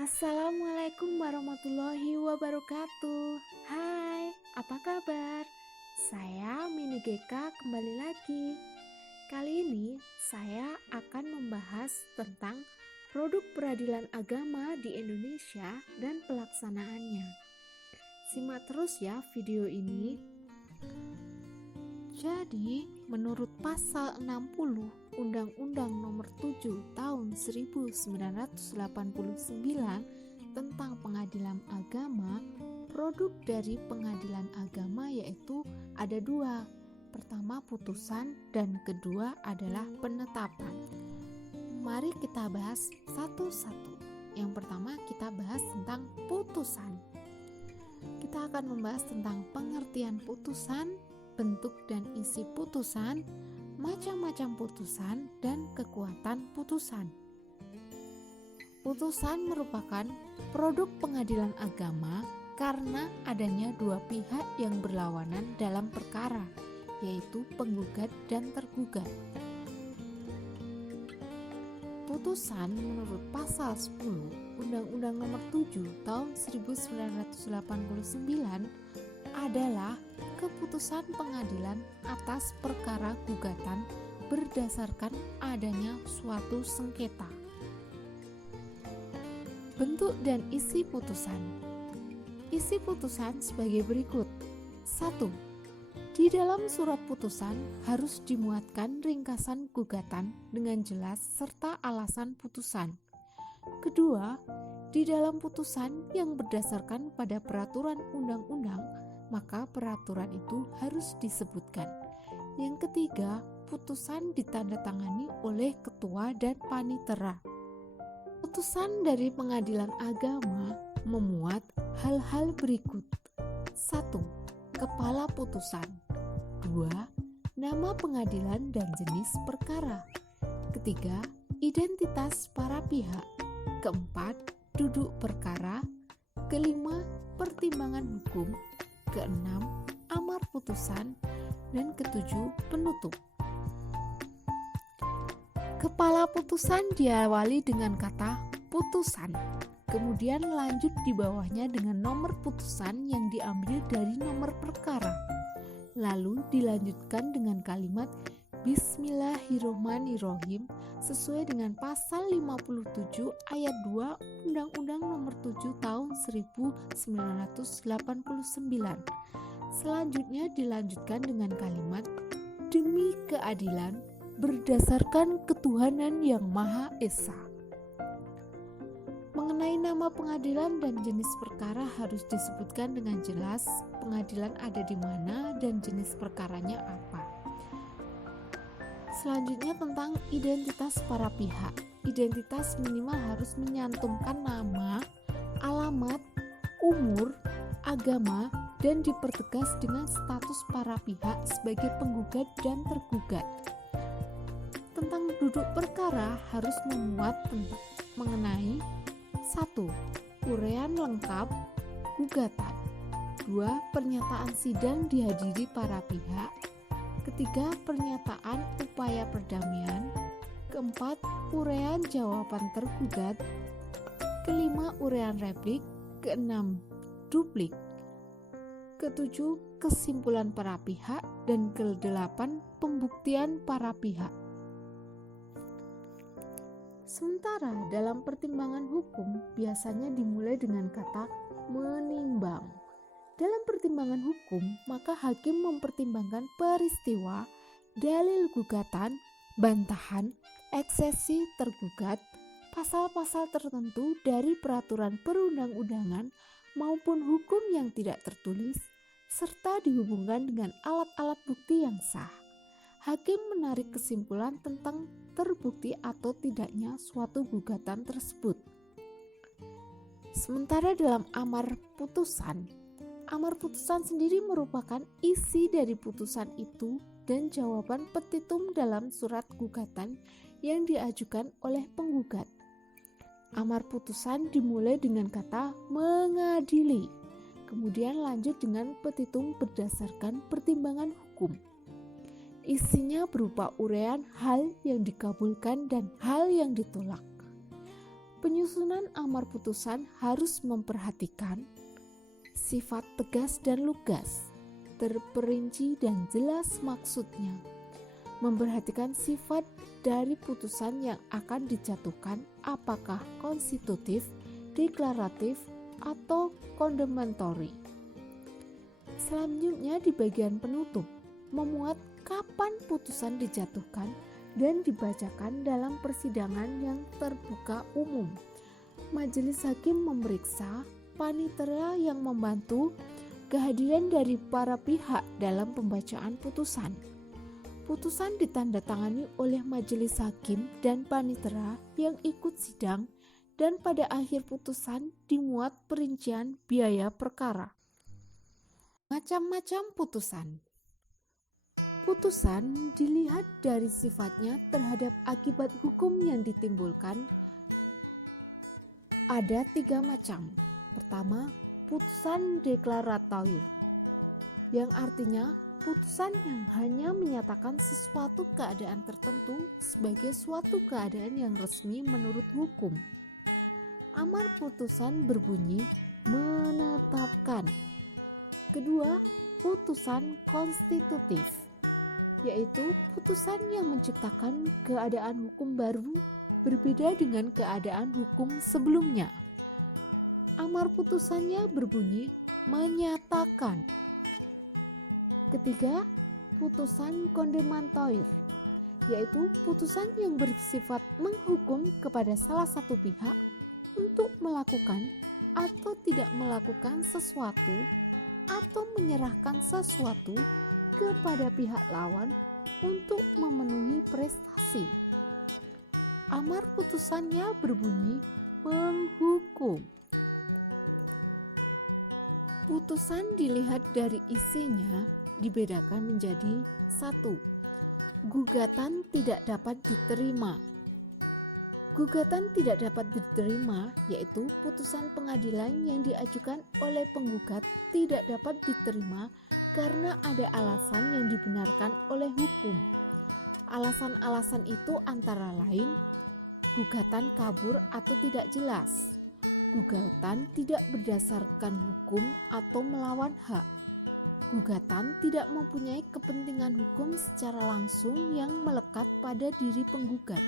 Assalamualaikum warahmatullahi wabarakatuh. Hai, apa kabar? Saya Mini Geka kembali lagi. Kali ini saya akan membahas tentang produk peradilan agama di Indonesia dan pelaksanaannya. Simak terus ya video ini. Jadi, menurut pasal 60 Undang-Undang Nomor 7 Tahun 1989 tentang Pengadilan Agama, produk dari pengadilan agama yaitu ada dua. Pertama putusan dan kedua adalah penetapan. Mari kita bahas satu-satu. Yang pertama kita bahas tentang putusan. Kita akan membahas tentang pengertian putusan, bentuk dan isi putusan, macam-macam putusan, dan kekuatan putusan. Putusan merupakan produk pengadilan agama karena adanya dua pihak yang berlawanan dalam perkara, yaitu penggugat dan tergugat. Putusan menurut pasal 10 Undang-Undang Nomor 7 Tahun 1989 adalah keputusan pengadilan atas perkara gugatan berdasarkan adanya suatu sengketa. Bentuk dan isi putusan. Isi putusan sebagai berikut. 1. Di dalam surat putusan harus dimuatkan ringkasan gugatan dengan jelas serta alasan putusan. Kedua, di dalam putusan yang berdasarkan pada peraturan undang-undang, maka peraturan itu harus disebutkan. Yang ketiga, putusan ditandatangani oleh ketua dan panitera. Putusan dari pengadilan agama memuat hal-hal berikut. 1. Kepala putusan. 2. Nama pengadilan dan jenis perkara. Ketiga, identitas para pihak. Keempat, duduk perkara. Kelima, pertimbangan hukum. Keenam, amar putusan. Dan ketujuh, penutup. Kepala putusan diawali dengan kata putusan, kemudian lanjut di bawahnya dengan nomor putusan yang diambil dari nomor perkara, lalu dilanjutkan dengan kalimat Bismillahirrohmanirrohim sesuai dengan pasal 57 ayat 2 Undang-Undang Nomor 7 Tahun 1989. Selanjutnya dilanjutkan dengan kalimat demi keadilan berdasarkan ketuhanan yang Maha Esa. Mengenai nama pengadilan dan jenis perkara harus disebutkan dengan jelas pengadilan ada di mana dan jenis perkaranya apa. Selanjutnya tentang identitas para pihak. Identitas minimal harus menyantumkan nama, alamat, umur, agama, dan dipertegas dengan status para pihak sebagai penggugat dan tergugat. Tentang duduk perkara harus memuat tentang mengenai 1. Uraian lengkap gugatan. 2. Pernyataan sidang dihadiri para pihak. Ketiga, pernyataan upaya perdamaian. Keempat, uraian jawaban tergugat. Kelima, uraian replik. Keenam, duplik. Ketujuh, kesimpulan para pihak. Dan kedelapan, pembuktian para pihak. Sementara dalam pertimbangan hukum biasanya dimulai dengan kata menimbang. Dalam pertimbangan hukum, maka hakim mempertimbangkan peristiwa, dalil gugatan, bantahan, eksepsi tergugat, pasal-pasal tertentu dari peraturan perundang-undangan maupun hukum yang tidak tertulis, serta dihubungkan dengan alat-alat bukti yang sah. Hakim menarik kesimpulan tentang terbukti atau tidaknya suatu gugatan tersebut. Sementara dalam amar putusan sendiri merupakan isi dari putusan itu dan jawaban petitum dalam surat gugatan yang diajukan oleh penggugat. Amar putusan dimulai dengan kata mengadili, kemudian lanjut dengan petitum berdasarkan pertimbangan hukum. Isinya berupa uraian hal yang dikabulkan dan hal yang ditolak. Penyusunan amar putusan harus memperhatikan sifat tegas dan lugas, terperinci dan jelas maksudnya. Memperhatikan sifat dari putusan yang akan dijatuhkan, apakah konstitutif, deklaratif, atau kondemnatory. Selanjutnya di bagian penutup, memuat kapan putusan dijatuhkan dan dibacakan dalam persidangan yang terbuka umum. Majelis hakim memeriksa panitera yang membantu, kehadiran dari para pihak dalam pembacaan putusan. Putusan ditandatangani oleh majelis hakim dan panitera yang ikut sidang, dan pada akhir putusan dimuat perincian biaya perkara. Macam-macam putusan. Putusan dilihat dari sifatnya terhadap akibat hukum yang ditimbulkan. Ada 3 macam. Pertama, putusan deklaratory, yang artinya putusan yang hanya menyatakan sesuatu keadaan tertentu sebagai suatu keadaan yang resmi menurut hukum. Amar putusan berbunyi menetapkan. Kedua, putusan konstitutif, yaitu putusan yang menciptakan keadaan hukum baru berbeda dengan keadaan hukum sebelumnya. Amar putusannya berbunyi menyatakan. Ketiga, putusan kondemnatory, yaitu putusan yang bersifat menghukum kepada salah satu pihak untuk melakukan atau tidak melakukan sesuatu atau menyerahkan sesuatu kepada pihak lawan untuk memenuhi prestasi. Amar putusannya berbunyi menghukum. Putusan dilihat dari isinya dibedakan menjadi 1. Gugatan tidak dapat diterima. Gugatan tidak dapat diterima yaitu putusan pengadilan yang diajukan oleh penggugat tidak dapat diterima karena ada alasan yang dibenarkan oleh hukum. Alasan-alasan itu antara lain gugatan kabur atau tidak jelas, gugatan tidak berdasarkan hukum atau melawan hak, gugatan tidak mempunyai kepentingan hukum secara langsung yang melekat pada diri penggugat,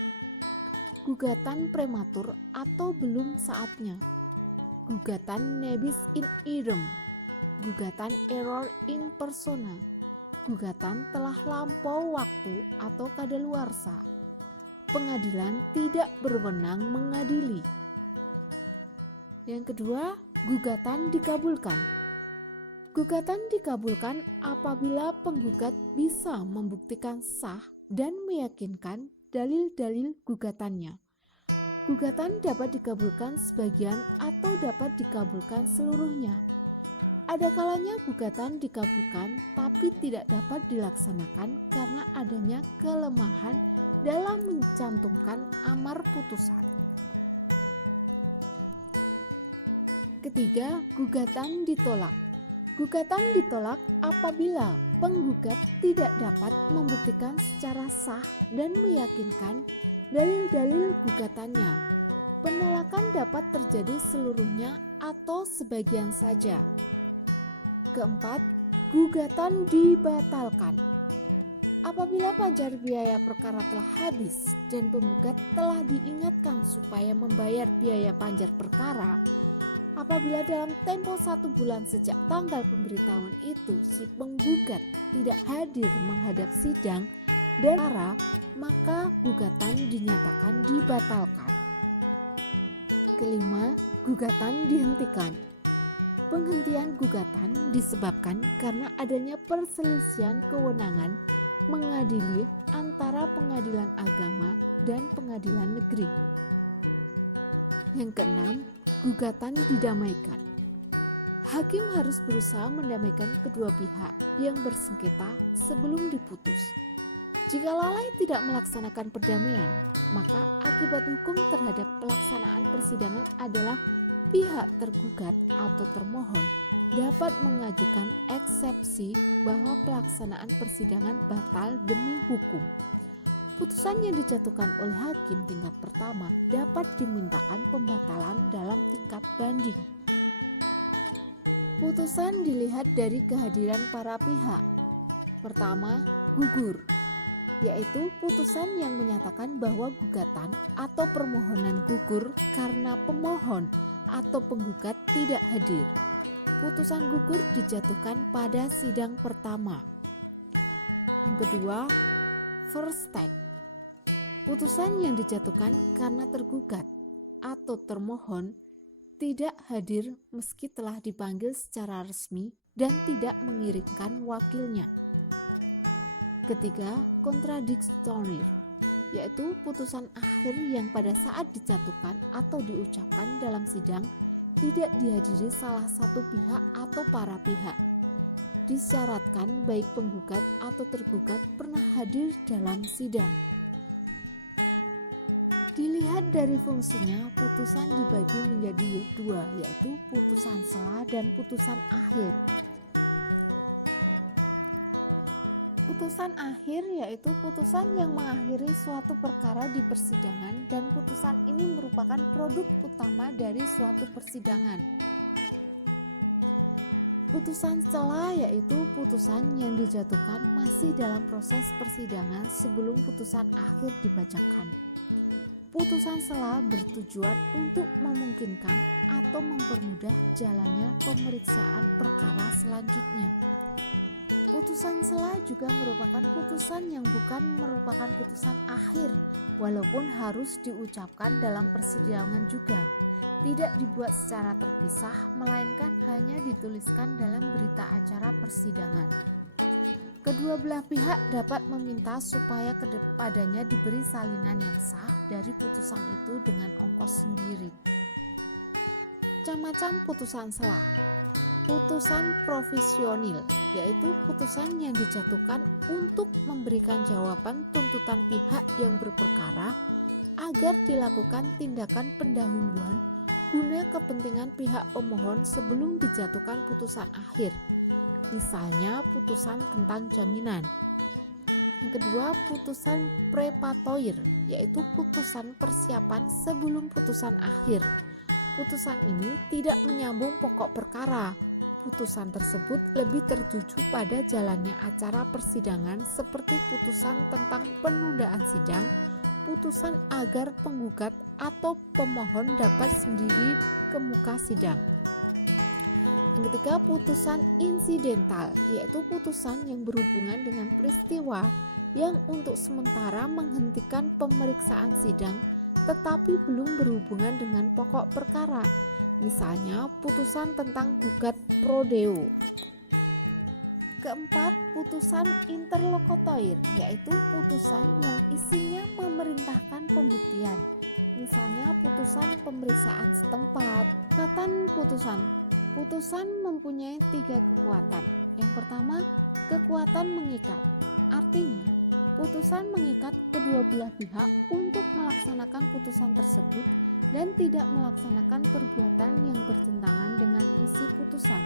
gugatan prematur atau belum saatnya, gugatan nebis in idem, gugatan error in persona, gugatan telah lampau waktu atau kadaluarsa. Pengadilan tidak berwenang mengadili. Yang kedua, gugatan dikabulkan. Gugatan dikabulkan apabila penggugat bisa membuktikan sah dan meyakinkan dalil-dalil gugatannya. Gugatan dapat dikabulkan sebagian atau dapat dikabulkan seluruhnya. Ada kalanya gugatan dikabulkan tapi tidak dapat dilaksanakan karena adanya kelemahan dalam mencantumkan amar putusan. Ketiga, gugatan ditolak. Gugatan ditolak apabila penggugat tidak dapat membuktikan secara sah dan meyakinkan dalil-dalil gugatannya. Penolakan dapat terjadi seluruhnya atau sebagian saja. Keempat, gugatan dibatalkan. Apabila panjar biaya perkara telah habis dan penggugat telah diingatkan supaya membayar biaya panjar perkara, apabila dalam tempo 1 bulan sejak tanggal pemberitahuan itu si penggugat tidak hadir menghadap sidang dan perkara, maka gugatan dinyatakan dibatalkan. Kelima, gugatan dihentikan. Penghentian gugatan disebabkan karena adanya perselisihan kewenangan mengadili antara pengadilan agama dan pengadilan negeri. Yang keenam, gugatan didamaikan. Hakim harus berusaha mendamaikan kedua pihak yang bersengketa sebelum diputus. Jika lalai tidak melaksanakan perdamaian, maka akibat hukum terhadap pelaksanaan persidangan adalah pihak tergugat atau termohon dapat mengajukan eksepsi bahwa pelaksanaan persidangan batal demi hukum. Putusan yang dijatuhkan oleh hakim tingkat pertama dapat dimintakan pembatalan dalam tingkat banding. Putusan dilihat dari kehadiran para pihak. Pertama, gugur, yaitu putusan yang menyatakan bahwa gugatan atau permohonan gugur karena pemohon atau penggugat tidak hadir. Putusan gugur dijatuhkan pada sidang pertama. Yang kedua, first take. Putusan yang dijatuhkan karena tergugat atau termohon tidak hadir meski telah dipanggil secara resmi dan tidak mengirimkan wakilnya. Ketiga, contradictory, yaitu putusan akhir yang pada saat dijatuhkan atau diucapkan dalam sidang tidak dihadiri salah satu pihak atau para pihak. Disyaratkan baik penggugat atau tergugat pernah hadir dalam sidang. Dilihat dari fungsinya, putusan dibagi menjadi dua, yaitu putusan sela dan putusan akhir. Putusan akhir yaitu putusan yang mengakhiri suatu perkara di persidangan dan putusan ini merupakan produk utama dari suatu persidangan. Putusan sela yaitu putusan yang dijatuhkan masih dalam proses persidangan sebelum putusan akhir dibacakan. Putusan sela bertujuan untuk memungkinkan atau mempermudah jalannya pemeriksaan perkara selanjutnya. Putusan sela juga merupakan putusan yang bukan merupakan putusan akhir, walaupun harus diucapkan dalam persidangan juga. Tidak dibuat secara terpisah, melainkan hanya dituliskan dalam berita acara persidangan. Kedua belah pihak dapat meminta supaya kepadanya diberi salinan yang sah dari putusan itu dengan ongkos sendiri. Macam-macam putusan sela. Putusan provisionil, yaitu putusan yang dijatuhkan untuk memberikan jawaban tuntutan pihak yang berperkara agar dilakukan tindakan pendahuluan guna kepentingan pihak pemohon sebelum dijatuhkan putusan akhir. Misalnya putusan tentang jaminan. Yang kedua, putusan prepatoir, yaitu putusan persiapan sebelum putusan akhir. Putusan ini tidak menyambung pokok perkara. Putusan tersebut lebih tertuju pada jalannya acara persidangan seperti putusan tentang penundaan sidang, putusan agar penggugat atau pemohon dapat sendiri ke muka sidang. Yang ketiga, putusan insidental, yaitu putusan yang berhubungan dengan peristiwa yang untuk sementara menghentikan pemeriksaan sidang tetapi belum berhubungan dengan pokok perkara. Misalnya putusan tentang gugat pro deo. Keempat, putusan interlokutoir, yaitu putusan yang isinya memerintahkan pembuktian. Misalnya putusan pemeriksaan setempat. Putusan mempunyai 3 kekuatan. Yang pertama, kekuatan mengikat. Artinya, putusan mengikat kedua belah pihak untuk melaksanakan putusan tersebut dan tidak melaksanakan perbuatan yang bertentangan dengan isi putusan.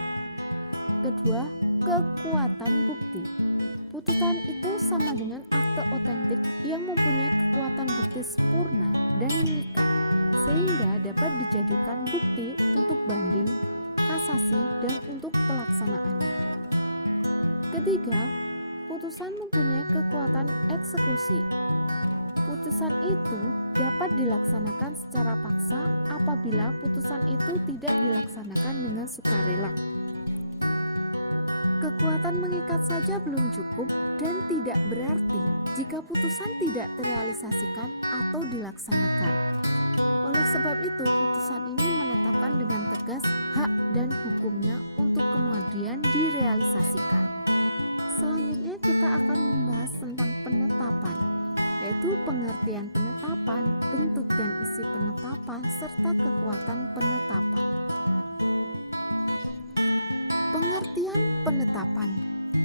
Kedua, kekuatan bukti. Putusan itu sama dengan akte otentik yang mempunyai kekuatan bukti sempurna dan mengikat, sehingga dapat dijadikan bukti untuk banding, kasasi, dan untuk pelaksanaannya. Ketiga, putusan mempunyai kekuatan eksekusi. Putusan itu dapat dilaksanakan secara paksa apabila putusan itu tidak dilaksanakan dengan sukarela. Kekuatan mengikat saja belum cukup dan tidak berarti jika putusan tidak terrealisasikan atau dilaksanakan. Oleh sebab itu, putusan ini menetapkan dengan tegas hak dan hukumnya untuk kemudian direalisasikan. Selanjutnya kita akan membahas tentang penetapan, yaitu pengertian penetapan, bentuk dan isi penetapan, serta kekuatan penetapan. Pengertian penetapan.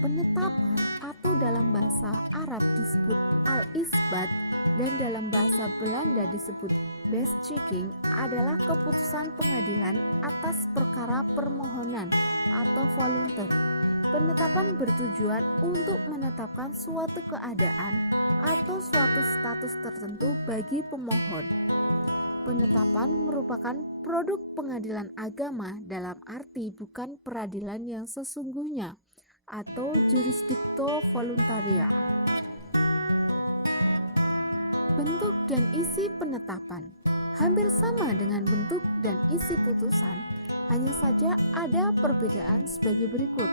Penetapan atau dalam bahasa Arab disebut al-isbat dan dalam bahasa Belanda disebut beschikking adalah keputusan pengadilan atas perkara permohonan atau volunter. Penetapan bertujuan untuk menetapkan suatu keadaan atau suatu status tertentu bagi pemohon. Penetapan merupakan produk pengadilan agama dalam arti bukan peradilan yang sesungguhnya atau jurisdictio voluntaria. Bentuk dan isi penetapan hampir sama dengan bentuk dan isi putusan, hanya saja ada perbedaan sebagai berikut.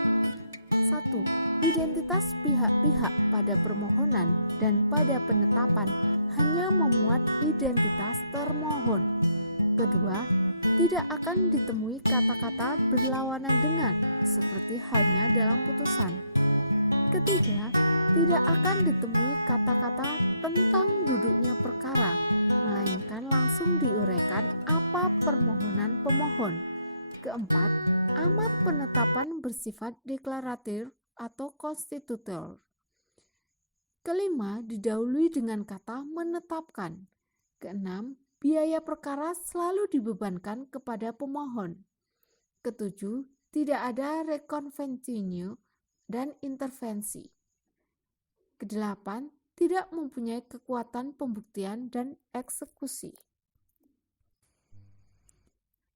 1. Identitas pihak-pihak pada permohonan dan pada penetapan hanya memuat identitas termohon. Kedua, tidak akan ditemui kata-kata berlawanan dengan, seperti halnya dalam putusan. Ketiga, tidak akan ditemui kata-kata tentang duduknya perkara, melainkan langsung diuraikan apa permohonan pemohon. Keempat, amar penetapan bersifat deklaratif atau konstitutor. Kelima, didahului dengan kata menetapkan. Keenam, biaya perkara selalu dibebankan kepada pemohon. Ketujuh, tidak ada reconventionio dan intervensi. Kedelapan, tidak mempunyai kekuatan pembuktian dan eksekusi.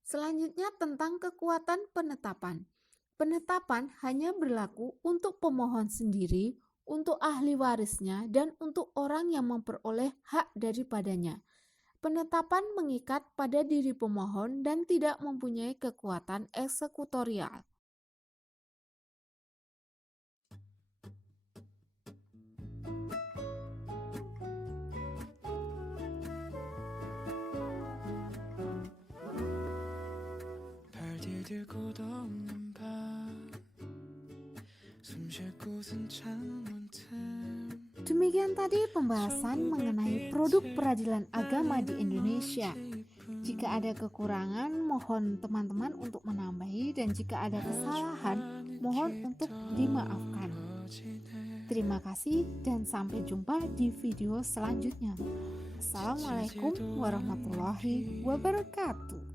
Selanjutnya tentang kekuatan penetapan. Penetapan hanya berlaku untuk pemohon sendiri, untuk ahli warisnya, dan untuk orang yang memperoleh hak daripadanya. Penetapan mengikat pada diri pemohon dan tidak mempunyai kekuatan eksekutorial. Demikian tadi pembahasan mengenai produk peradilan agama di Indonesia. Jika ada kekurangan, mohon teman-teman untuk menambahi, dan jika ada kesalahan, mohon untuk dimaafkan. Terima kasih dan sampai jumpa di video selanjutnya. Assalamualaikum warahmatullahi wabarakatuh.